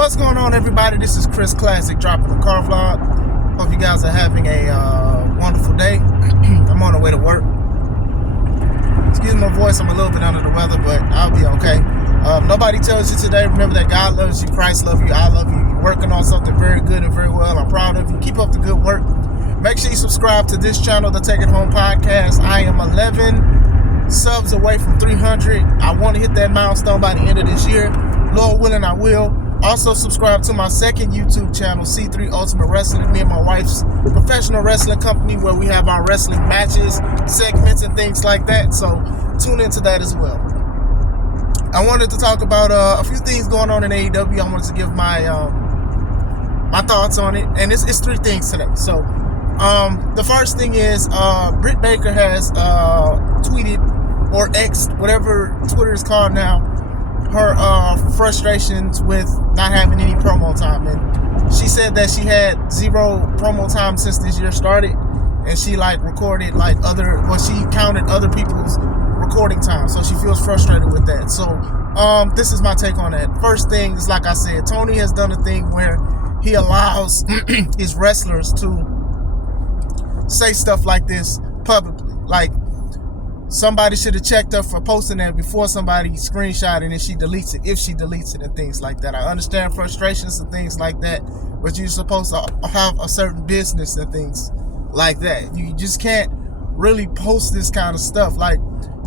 What's going on, everybody? This is Chris Classic dropping a car vlog. Hope you guys are having a wonderful day. I'm on the way to work. Excuse my voice, I'm a little bit under the weather, but I'll be okay. Nobody tells you today, remember that God loves you, Christ loves you, I love you. You're working on something very good and very well. I'm proud of you. Keep up the good work. Make sure you subscribe to this channel, the Take It Home Podcast. I am 11 subs away from 300. I want to hit that milestone by the end of this year. Lord willing, I will. Also subscribe to my second YouTube channel, C3 Ultimate Wrestling, me and my wife's professional wrestling company, where we have our wrestling matches, segments, and things like that. So tune into that as well. I wanted to talk about a few things going on in AEW. I wanted to give my my thoughts on it, and it's three things today. So the first thing is Britt Baker has tweeted or X'd, whatever Twitter is called now, her frustrations with not having any promo time. And she said that she had zero promo time since this year started, and she recorded she counted other people's recording time, so she feels frustrated with that. So this is my take on that. First thing is, like I said, Tony has done a thing where he allows his wrestlers to say stuff like this publicly. Like, somebody should have checked her for posting that before somebody screenshot it and she deletes it, if she deletes it, and things like that. I understand frustrations and things like that, but you're supposed to have a certain business and things like that. You just can't really post this kind of stuff. Like,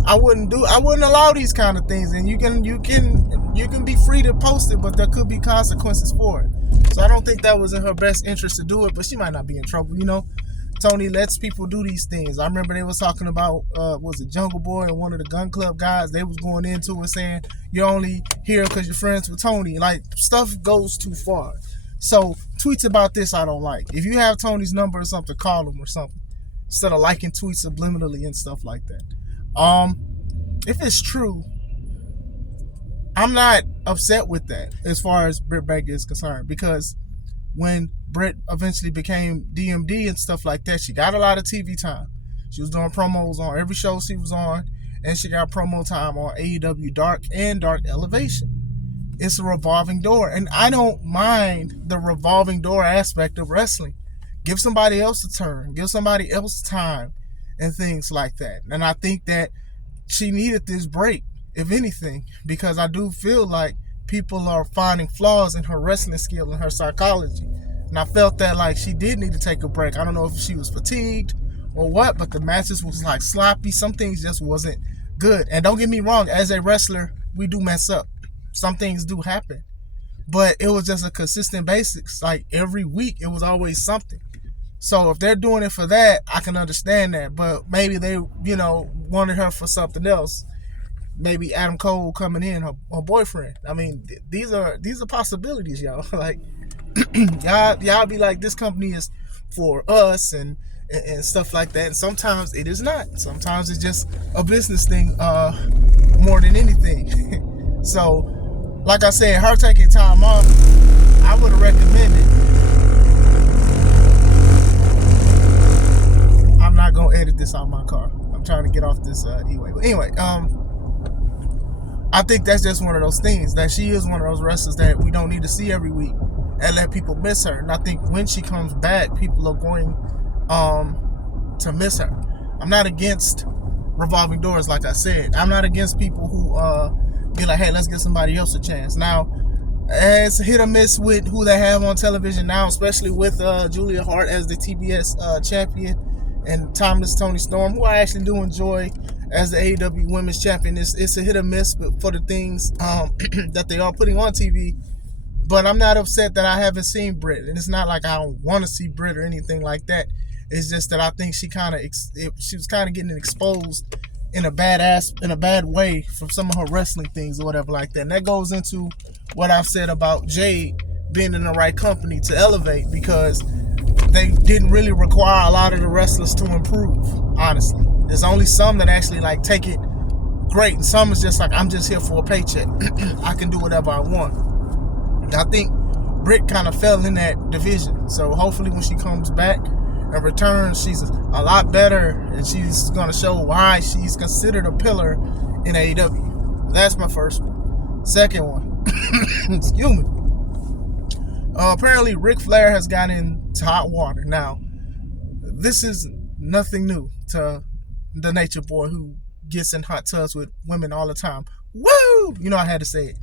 I wouldn't allow these kind of things, and you can be free to post it, but there could be consequences for it. So I don't think that was in her best interest to do it, but she might not be in trouble, you know. Tony lets people do these things. I remember they was talking about, was it Jungle Boy and one of the Gun Club guys? They was going into it saying, you're only here because you're friends with Tony. Like, stuff goes too far. So tweets about this I don't like. If you have Tony's number or something, call him or something, instead of liking tweets subliminally and stuff like that. If it's true, I'm not upset with that as far as Britt Baker is concerned, because when Britt eventually became DMD and stuff like that, she got a lot of TV time. She was doing promos on every show she was on, and she got promo time on AEW Dark and Dark Elevation. It's a revolving door, and I don't mind the revolving door aspect of wrestling. Give somebody else a turn, give somebody else time, and things like that. And I think that she needed this break, if anything, because I do feel like people are finding flaws in her wrestling skill and her psychology. And I felt that she did need to take a break. I don't know if she was fatigued or what, but the matches was sloppy. Some things just wasn't good. And don't get me wrong, as a wrestler, we do mess up. Some things do happen. But it was just a consistent basis. Every week, it was always something. So if they're doing it for that, I can understand that. But maybe they, wanted her for something else. Maybe Adam Cole coming in, her boyfriend. I mean, these are possibilities, y'all. Y'all be like, this company is for us and stuff like that. And sometimes it is not. Sometimes it's just a business thing more than anything. So, like I said, her taking time off, I would have recommended. I'm not gonna edit this out of my car. I'm trying to get off this E-way. But anyway, I think that's just one of those things, that she is one of those wrestlers that we don't need to see every week and let people miss her. And I think when she comes back, people are going to miss her. I'm not against revolving doors, like I said. I'm not against people who be like, hey, let's give somebody else a chance. Now, it's hit or miss with who they have on television now, especially with Julia Hart as the TBS champion and Timeless Toni Storm, who I actually do enjoy as the AEW Women's Champion. It's a hit or miss for the things that they are putting on TV. But I'm not upset that I haven't seen Britt. And it's not like I don't want to see Britt or anything like that. It's just that I think she was kind of getting exposed in a bad way from some of her wrestling things or whatever like that. And that goes into what I've said about Jade being in the right company to elevate, because they didn't really require a lot of the wrestlers to improve, honestly. There's only some that actually take it great, and some is just I'm just here for a paycheck. I can do whatever I want. And I think Britt kind of fell in that division. So hopefully when she comes back and returns, she's a lot better, and she's going to show why she's considered a pillar in AEW. That's my first one. Second one, excuse me. Apparently, Ric Flair has gotten into hot water. Now, this is nothing new to the Nature Boy, who gets in hot tubs with women all the time. Woo! You know I had to say it.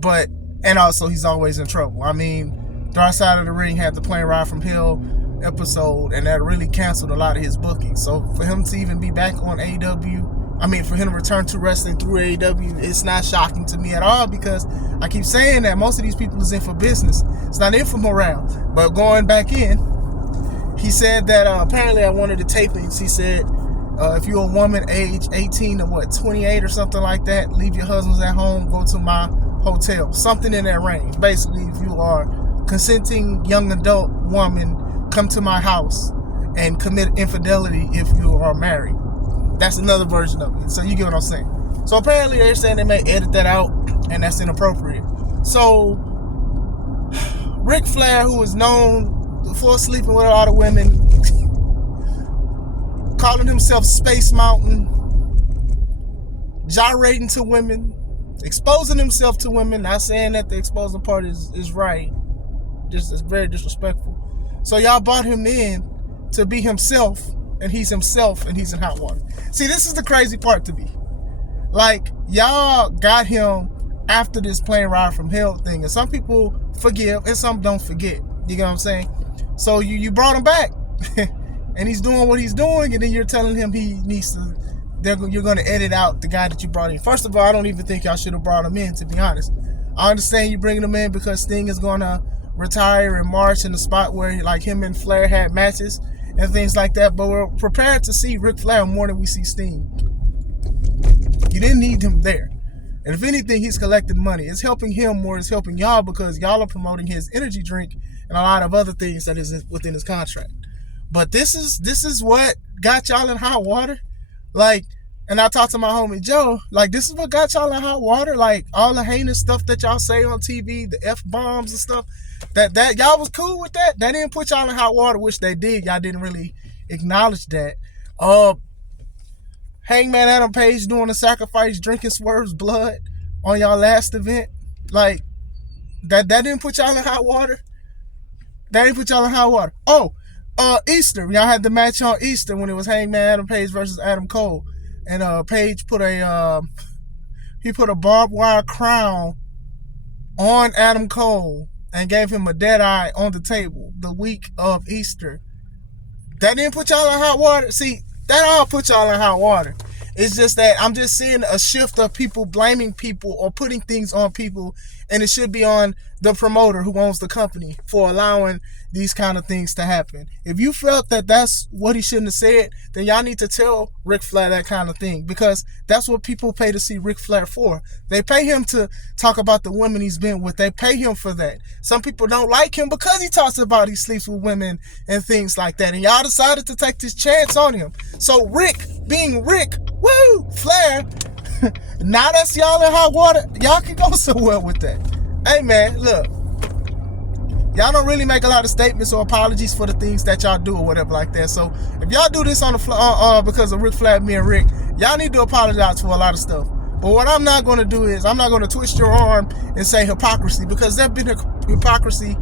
But, and also he's always in trouble. I mean, Dark Side of the Ring had the Plane Ride from Hell episode, and that really canceled a lot of his bookings. So for him to even be back on AEW, I mean, for him to return to wrestling through AEW, it's not shocking to me at all, because I keep saying that most of these people is in for business. It's not in for morale. But going back in, he said that apparently at one of the tapings, he said, if you're a woman age 18 to 28 or something like that, leave your husbands at home, go to my hotel. Something in that range. Basically, if you are consenting young adult woman, come to my house and commit infidelity if you are married. That's another version of it. So you get what I'm saying. So apparently they're saying they may edit that out, and that's inappropriate. So Ric Flair, who is known for sleeping with a lot of women, calling himself Space Mountain, gyrating to women, exposing himself to women, not saying that the exposing part is right. Just it's very disrespectful. So y'all brought him in to be himself, and he's himself, and he's in hot water. See, this is the crazy part to me. Like, y'all got him after this Plane Ride from Hell thing, and some people forgive and some don't forget. You get what I'm saying? So you brought him back, and he's doing what he's doing, and then you're telling him he needs to, you're going to edit out the guy that you brought in. First of all, I don't even think y'all should have brought him in, to be honest. I understand you bringing him in because Sting is going to retire in March, in the spot where like him and Flair had matches and things like that, but we're prepared to see Ric Flair more than we see Sting. You didn't need him there. And if anything, he's collecting money. It's helping him more, it's helping y'all, because y'all are promoting his energy drink and a lot of other things that is within his contract. But this is what got y'all in hot water. Like, and I talked to my homie Joe, like, this is what got y'all in hot water. Like, all the heinous stuff that y'all say on TV, the F-bombs and stuff, that y'all was cool with that. That didn't put y'all in hot water, which they did. Y'all didn't really acknowledge that. Hangman Adam Page doing a sacrifice, drinking Swerve's blood on y'all last event. Like, that didn't put y'all in hot water. That didn't put y'all in hot water. Oh, Easter. Y'all had the match on Easter when it was Hangman Adam Page versus Adam Cole. And Page put a barbed wire crown on Adam Cole and gave him a dead eye on the table the week of Easter. That didn't put y'all in hot water. See, that all put y'all in hot water. It's just that I'm just seeing a shift of people blaming people or putting things on people, and it should be on the promoter who owns the company for allowing these kind of things to happen. If you felt that that's what he shouldn't have said, then y'all need to tell Ric Flair that kind of thing, because that's what people pay to see Ric Flair for. They pay him to talk about the women he's been with. They pay him for that. Some people don't like him because he talks about he sleeps with women and things like that, and y'all decided to take this chance on him. So Rick, being Rick, woo, Flair, now that's y'all in hot water, y'all can go somewhere with that. Hey man, look, y'all don't really make a lot of statements or apologies for the things that y'all do or whatever like that. So if y'all do this on the because of Ric Flair, me and Rick, y'all need to apologize for a lot of stuff. But what I'm not going to do is I'm not going to twist your arm and say hypocrisy, because there's been hypocrisy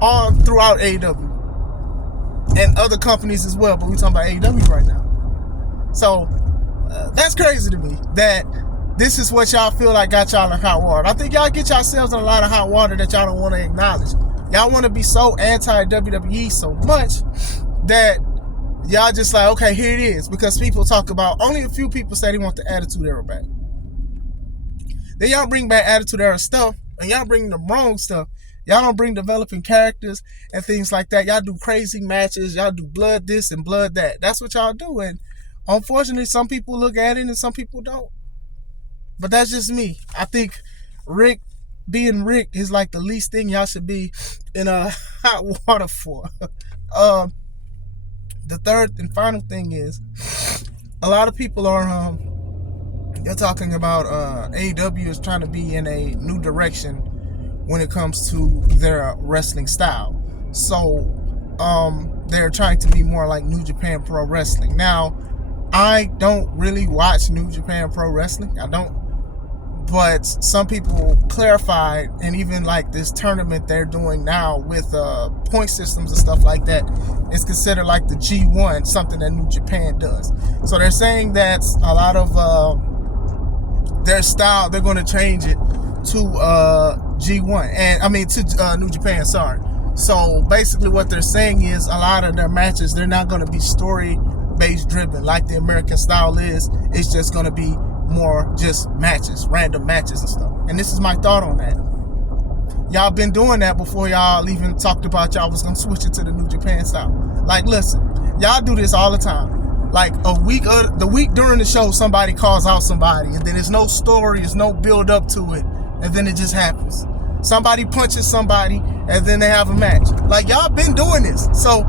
all throughout AEW and other companies as well. But we're talking about AEW right now. So that's crazy to me that this is what y'all feel like got y'all in hot water. I think y'all get yourselves in a lot of hot water that y'all don't want to acknowledge. Y'all want to be so anti-WWE so much that y'all just like, okay, here it is. Because people talk about, only a few people say they want the Attitude Era back. Then y'all bring back Attitude Era stuff, and y'all bring the wrong stuff. Y'all don't bring developing characters and things like that. Y'all do crazy matches. Y'all do blood this and blood that. That's what y'all do. And unfortunately, some people look at it and some people don't. But that's just me. I think Rick, being Rick, is like the least thing y'all should be in a hot water for. The third and final thing is, a lot of people are they're talking about AEW is trying to be in a new direction when it comes to their wrestling style. So they're trying to be more like New Japan Pro Wrestling. Now, I don't really watch New Japan Pro Wrestling. I don't. But some people clarified, and even like this tournament they're doing now with point systems and stuff like that, it's considered like the G1, something that New Japan does. So they're saying that a lot of their style, they're going to change it to G1, and I mean to New Japan, sorry. So basically what they're saying is a lot of their matches, they're not going to be story-based driven like the American style is. It's just going to be more just matches, random matches and stuff. And this is my thought on that. Y'all been doing that before y'all even talked about y'all was gonna switch it to the New Japan style. Like, listen, y'all do this all the time. Like the week during the show, somebody calls out somebody, and then there's no story, there's no build up to it, and then it just happens. Somebody punches somebody, and then they have a match. Like, y'all been doing this. So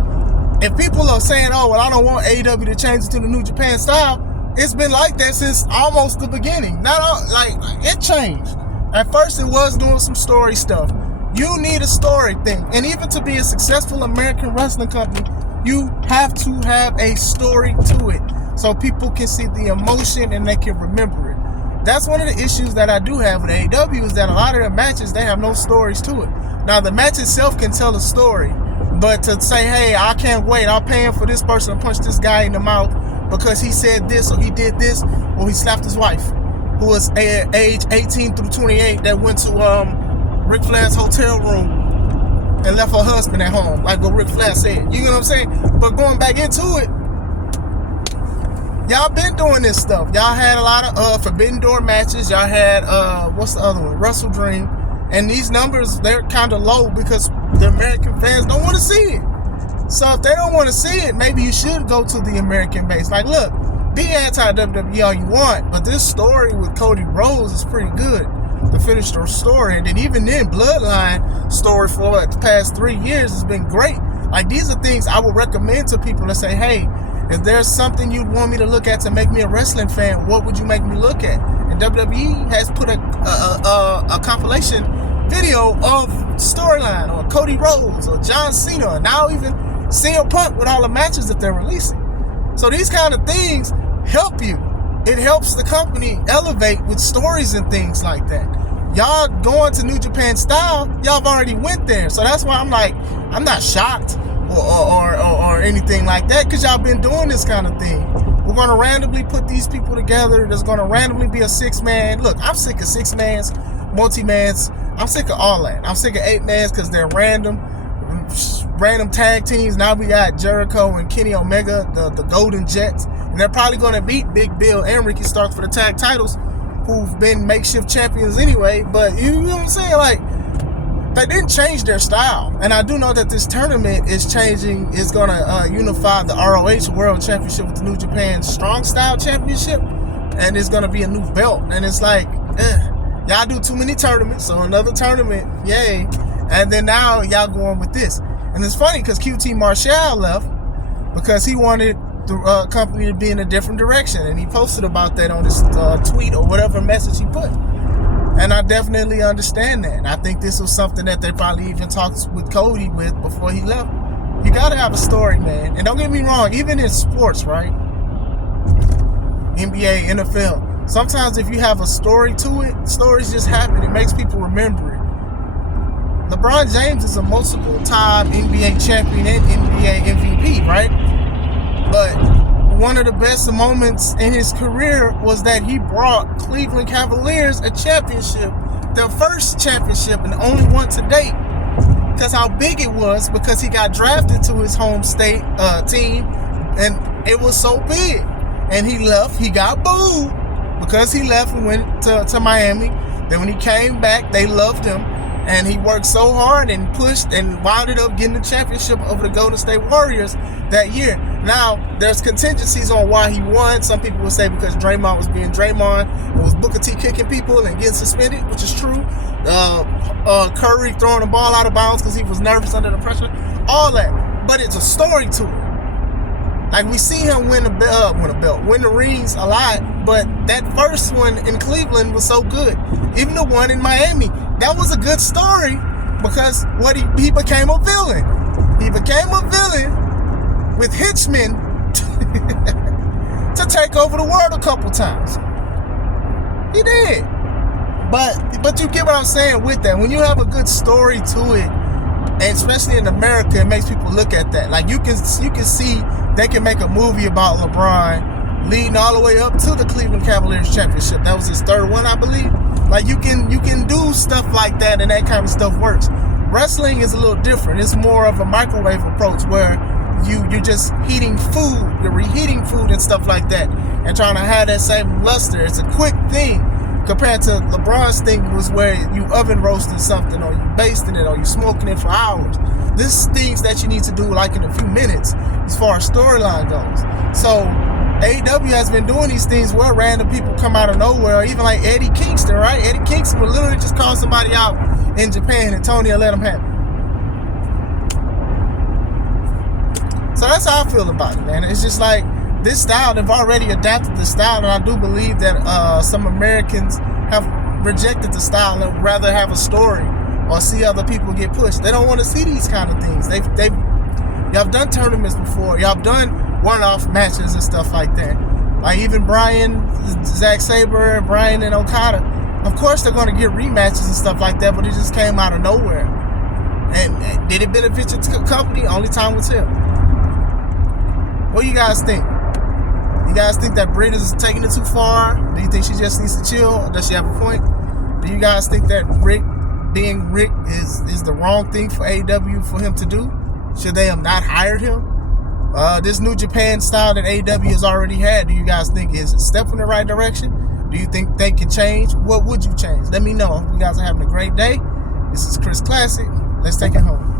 if people are saying, oh, well, I don't want AEW to change it to the New Japan style, it's been like that since almost the beginning. It changed. At first, it was doing some story stuff. You need a story thing. And even to be a successful American wrestling company, you have to have a story to it so people can see the emotion and they can remember it. That's one of the issues that I do have with AEW, is that a lot of their matches, they have no stories to it. Now, the match itself can tell a story, but to say, hey, I can't wait, I'm paying for this person to punch this guy in the mouth because he said this or he did this or he slapped his wife, who was age 18 through 28, that went to Ric Flair's hotel room and left her husband at home, like what Ric Flair said. You know what I'm saying? But going back into it, y'all been doing this stuff. Y'all had a lot of Forbidden Door matches. Y'all had, what's the other one? Wrestle Dream. And these numbers, they're kind of low because the American fans don't want to see it. So if they don't want to see it, maybe you should go to the American base. Like, look, be anti-WWE all you want, but this story with Cody Rhodes is pretty good to finish the story. And then even then, Bloodline story for the past 3 years has been great. Like, these are things I would recommend to people to say, hey, if there's something you'd want me to look at to make me a wrestling fan, what would you make me look at? And WWE has put a compilation video of storyline, or Cody Rhodes, or John Cena, and now even CM Punk with all the matches that they're releasing. So these kind of things help you. It helps the company elevate with stories and things like that. Y'all going to New Japan style, y'all have already went there. So that's why I'm like, I'm not shocked or anything like that, because y'all been doing this kind of thing. We're going to randomly put these people together. There's going to randomly be a 6-man. Look, I'm sick of 6-mans, multi-mans. I'm sick of all that. I'm sick of 8-mans because they're random tag teams. Now we got Jericho and Kenny Omega, the Golden Jets, and they're probably going to beat Big Bill and Ricky Starks for the tag titles, who've been makeshift champions anyway. But you know what I'm saying? Like, they didn't change their style. And I do know that this tournament is changing. It's going to unify the ROH World Championship with the New Japan Strong Style Championship, and it's going to be a new belt. And it's like, y'all do too many tournaments, so another tournament, yay. And then now y'all going with this. And it's funny because QT Marshall left because he wanted the company to be in a different direction. And he posted about that on his tweet or whatever message he put. And I definitely understand that. I think this was something that they probably even talked with Cody with before he left. You got to have a story, man. And don't get me wrong, even in sports, right? NBA, NFL. Sometimes if you have a story to it, stories just happen. It makes people remember it. LeBron James is a multiple-time NBA champion and NBA MVP, right? But one of the best moments in his career was that he brought Cleveland Cavaliers a championship, their first championship and the only one to date. Because how big it was, because he got drafted to his home state team, and it was so big. And he left, he got booed because he left and went to Miami. Then when he came back, they loved him. And he worked so hard and pushed and wound up getting the championship over the Golden State Warriors that year. Now, there's contingencies on why he won. Some people will say because Draymond was being Draymond. It was Booker T kicking people and getting suspended, which is true. Curry throwing the ball out of bounds because he was nervous under the pressure. All that. But it's a story to it. Like, we see him win the rings a lot, but that first one in Cleveland was so good. Even the one in Miami, that was a good story because he became a villain. He became a villain with henchmen to take over the world a couple times. He did. But you get what I'm saying with that. When you have a good story to it, and especially in America, it makes people look at that. Like you can see they can make a movie about LeBron leading all the way up to the Cleveland Cavaliers championship. That was his third one, I believe. Like you can do stuff like that, and that kind of stuff works. Wrestling is a little different. It's more of a microwave approach where you're just heating food, you're reheating food and stuff like that, and trying to have that same luster. It's a quick thing compared to LeBron's thing was where you oven roasted something, or you basting it, or you smoking it for hours. This is things that you need to do like in a few minutes as far as storyline goes. So AEW has been doing these things where random people come out of nowhere, or even like Eddie Kingston, right? Eddie Kingston would literally just call somebody out in Japan and Tony will let him have it. So that's how I feel about it, man. It's just like this style, they've already adapted the style, and I do believe that some Americans have rejected the style and rather have a story or see other people get pushed. They don't want to see these kind of things. Y'all have done tournaments before. Y'all have done one-off matches and stuff like that. Like even Zack Sabre, and Brian and Okada. Of course they're going to get rematches and stuff like that, but it just came out of nowhere. And did it benefit your company? Only time will tell. What do you guys think? You guys think that Britt is taking it too far? Do you think she just needs to chill? Or does she have a point? Do you guys think that Rick being Rick is the wrong thing for AEW for him to do? Should they have not hired him? This New Japan style that AEW has already had, do you guys think is a step in the right direction? Do you think they can change? What would you change? Let me know. You guys are having a great day. This is Chris Classic. Let's take it home.